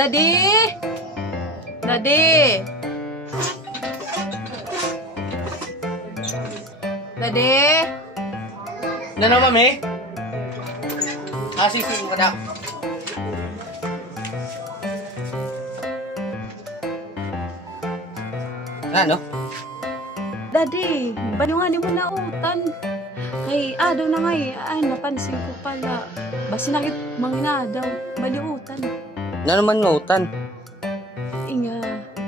Daddy! Daddy! Daddy! Ano mami? Sige ka na. Ano? Daddy, baliwangan mo na utan. Kay Ado na nga eh. Ay, napansin ko pala. Basta nakit mangina daw. Baliutan. Ano naman ngutan? Inga.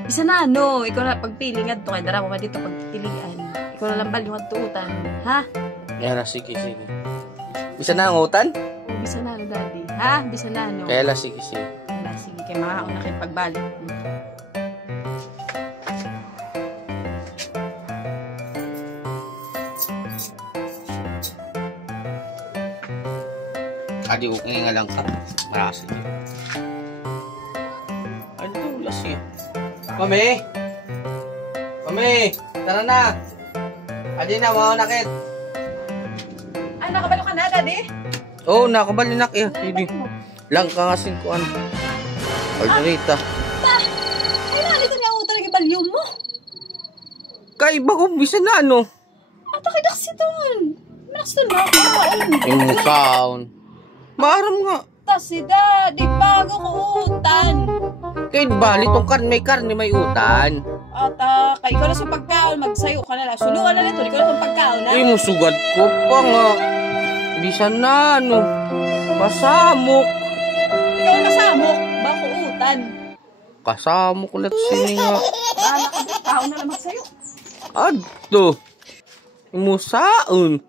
Isa na ano. Ikaw na pagpili nga ito. Kaya dara mo ba dito pagpilian. Ikaw na lang baliwangan ito utan. Ha? Kaya sige. Bisa na ang utan? O, bisa na ano, Daddy. Ha? Bisa na ano. Kaya sige. Wala, sige. Kaya makauna kayo pagbalik. Adi, okay nga lang sa marasi. Ano ito? Lasi. Mami! Tara na! Adi na, mga nakit. Ay, nakabalo ka na, Daddy? Oo, nakabalinak eh. Hindi. Lang ka nga singkuan. Alderita. Ay, nalito na ako talaga balyo mo. Kaiba ko, bisa na ano. Ato kay Daxi doon. Manas doon na ako. Yung mukhaon. Maaram nga. Tas si Daddy, bago ko utan. Kaya bali, itong karne, may utan. At kay ikaw na sa pagkaon, magsayo ka na lang. Sulungan na nito, ikaw na sa pagkaon na. Ay, musugad ko pa nga. Bisa na ano. Pasamok. Ikaw na masamok, bako utan. Kasamok ulit sini nga. Bahala ka, tao na lang magsayo. Adto. Musaon.